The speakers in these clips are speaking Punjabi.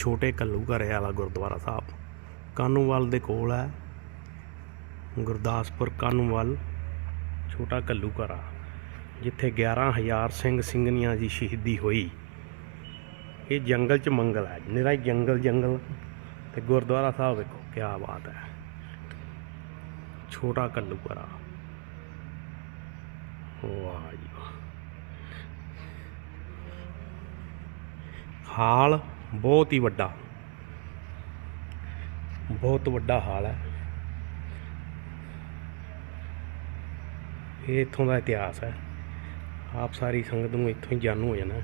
ਛੋਟੇ ਕੱਲੂ ਘਰੇ ਵਾਲਾ ਗੁਰਦੁਆਰਾ ਸਾਹਿਬ। ਕਾਨੂੰਵਾਲ ਦੇ ਕੋਲ ਹੈ। ਗੁਰਦਾਸਪੁਰ ਕਾਨੂੰਵਾਲ, ਛੋਟਾ ਕੱਲੂ ਘਰਾ ਜਿੱਥੇ 11000 ਸਿੰਘ ਸਿੰਘਣੀਆਂ ਦੀ ਸ਼ਹੀਦੀ ਹੋਈ। ਇਹ ਜੰਗਲ ਚ ਮੰਗਲ ਹੈ। ਨਿਰਾ ਜੰਗਲ ਜੰਗਲ ਤੇ ਗੁਰਦੁਆਰਾ ਸਾਹਿਬ ਵੇਖੋ ਕੀ ਬਾਤ ਹੈ। ਛੋਟਾ ਕੱਲੂ ਘਰਾ ਵਾਹ ਜੀ ਹਾਲ ਬਹੁਤ ਹੀ ਵੱਡਾ, ਬਹੁਤ ਵੱਡਾ ਹਾਲ ਹੈ। ਇਹ ਇੱਥੋਂ ਦਾ ਇਤਿਹਾਸ ਹੈ। ਆਪ ਸਾਰੀ ਸੰਗਤ ਨੂੰ ਇੱਥੋਂ ਹੀ ਜਾਣੂ ਹੋ ਜਾਣਾ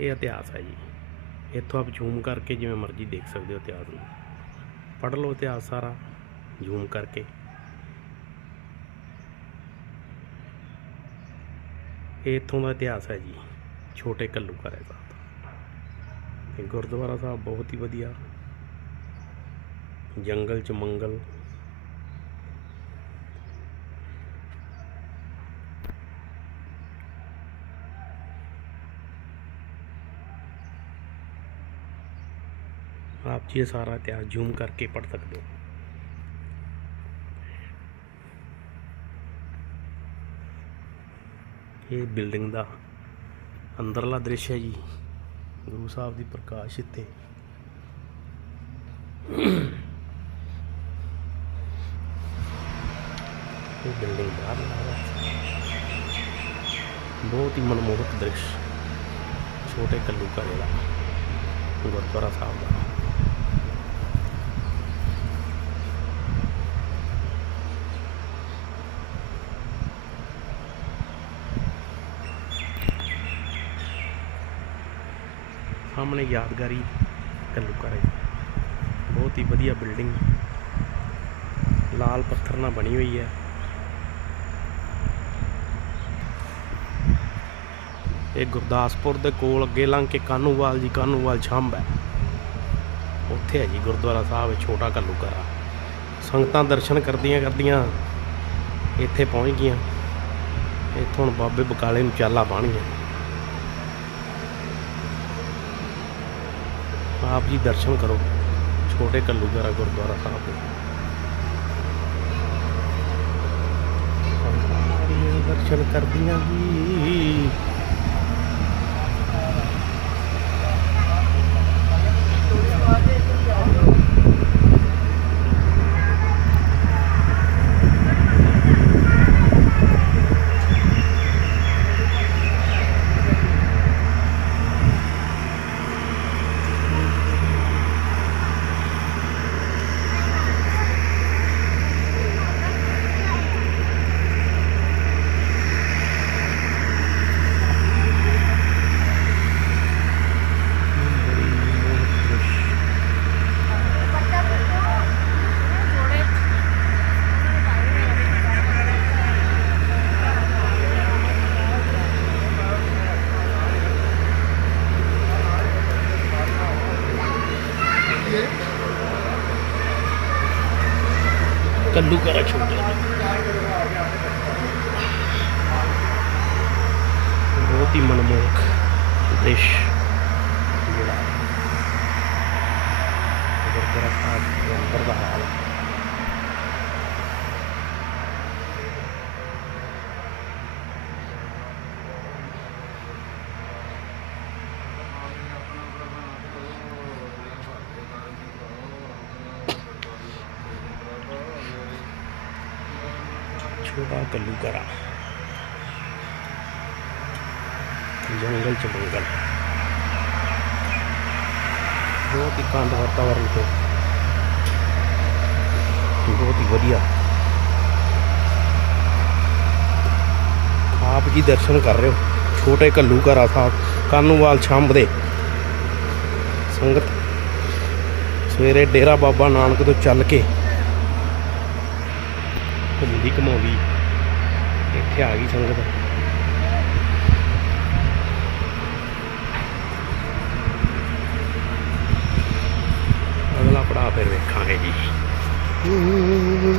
ਇਹ ਇਤਿਹਾਸ ਹੈ ਜੀ। ਇੱਥੋਂ ਆਪ ਜ਼ੂਮ ਕਰਕੇ ਜਿਵੇਂ ਮਰਜ਼ੀ ਦੇਖ ਸਕਦੇ ਹੋ ਇਤਿਹਾਸ ਨੂੰ। ਪੜ੍ਹ ਲਓ ਇਤਿਹਾਸ ਸਾਰਾ, ਜ਼ੂਮ ਕਰਕੇ। ਇਹ ਇੱਥੋਂ ਦਾ ਇਤਿਹਾਸ ਹੈ ਜੀ, ਛੋਟੇ ਕੱਲੂ ਘਰੇ ਸਾਹਿਬ। ਦਾ ਤੇ ਗੁਰਦੁਆਰਾ ਸਾਹਿਬ ਬਹੁਤ ਹੀ ਵਧੀਆ। ਜੰਗਲ ਚ ਮੰਗਲ। ਆਪ ਜੀ ਇਹ ਸਾਰਾ ਇਤਿਹਾਸ ਜ਼ੂਮ ਕਰਕੇ ਪੜ੍ਹ ਸਕਦੇ ਇਹ ਬਿਲਡਿੰਗ ਦਾ ਅੰਦਰਲਾ ਦ੍ਰਿਸ਼ ਹੈ ਜੀ, ਗੁਰੂ ਸਾਹਿਬ ਦੀ ਪ੍ਰਕਾਸ਼ ਇੱਥੇ। ਇਹ ਬਿਲਡਿੰਗ ਬਾਹਰ ਬਹੁਤ ਹੀ ਮਨਮੋਹਕ ਦ੍ਰਿਸ਼, ਛੋਟੇ ਕੱਲੂ ਘਰੇ ਦਾ ਗੁਰਦੁਆਰਾ ਸਾਹਿਬ ਦਾ। ਸਾਹਮਣੇ ਯਾਦਗਾਰੀ ਕੱਲੂ ਘਰੇ ਬਹੁਤ ਹੀ ਵਧੀਆ ਬਿਲਡਿੰਗ। ਲਾਲ ਪੱਥਰ ਨਾਲ ਬਣੀ ਹੋਈ ਹੈ। ਇਹ ਗੁਰਦਾਸਪੁਰ ਦੇ ਕੋਲ ਅੱਗੇ ਲੰਘ ਕੇ ਕਾਨੂੰਵਾਲ ਜੀ ਕਾਨੂੰਵਾਲ ਛੰਬ ਹੈ। ਉੱਥੇ ਹੈ ਜੀ ਗੁਰਦੁਆਰਾ ਸਾਹਿਬ ਛੋਟਾ ਕੱਲੂ ਸੰਗਤਾਂ ਦਰਸ਼ਨ ਕਰਦੀਆਂ ਕਰਦੀਆਂ ਇੱਥੇ ਪਹੁੰਚ ਗਈਆਂ। ਇੱਥੋਂ ਹੁਣ ਬਾਬੇ ਬਕਾਲੇ ਨੂੰ ਚਾਲਾ ਪਾਣਗੀਆਂ ਆਪ ਜੀ ਦਰਸ਼ਨ ਕਰੋ ਛੋਟੇ ਕੱਲੂ ਘਰਾ ਗੁਰਦੁਆਰਾ ਸਾਹਿਬ ਦੇ ਦਰਸ਼ਨ ਕਰਦੀਆਂ ਜੀ ਬੜੀ ਮਨਮੋਹਕ ਦ੍ਰਿਸ਼ ਕੱਲੂ ਕਰਾ ਛੋਟਾ ਜਿਹਾ। ਬਹੁਤ ਹੀ ਮਨਮੋਹਕ ਦ੍ਰਿਸ਼ ਜਿਹੜਾ ਗੁਰਦੁਆਰਾ ਸਾਹਿਬ ਦੇ ਅੰਦਰ ਦਾ ਹਾਲ ਹੈ। ਛੋਟਾ ਕੱਲੂ ਕਰਾ। ਜੰਗਲ ਚ ਮੰਗਲ। ਬਹੁਤ ਹੀ ਕਾਂਡ ਵਾਤਾਵਰਨ ਤੋਂ। ਬਹੁਤ ਹੀ ਵਧੀਆ। ਆਪ ਜੀ ਦਰਸ਼ਨ ਕਰ ਰਹੇ ਹੋ। ਛੋਟੇ ਕੱਲੂ ਘਰਾ ਸਾਹਿਬ ਕਾਨੂੰਵਾਲ ਛੰਬ ਦੇ। ਸੰਗਤ। ਸਵੇਰੇ ਡੇਰਾ ਬਾਬਾ ਨਾਨਕ ਤੋਂ ਚੱਲ ਕੇ ਘੁੰਮੀ ਦੀ ਘਮਾਉਂਦੀ ਇੱਥੇ ਆ ਗਈ ਸੰਗਤ ਅਗਲਾ ਪੜਾ ਫਿਰ ਵੇਖਾਂਗੇ ਜੀ Mm-hmm.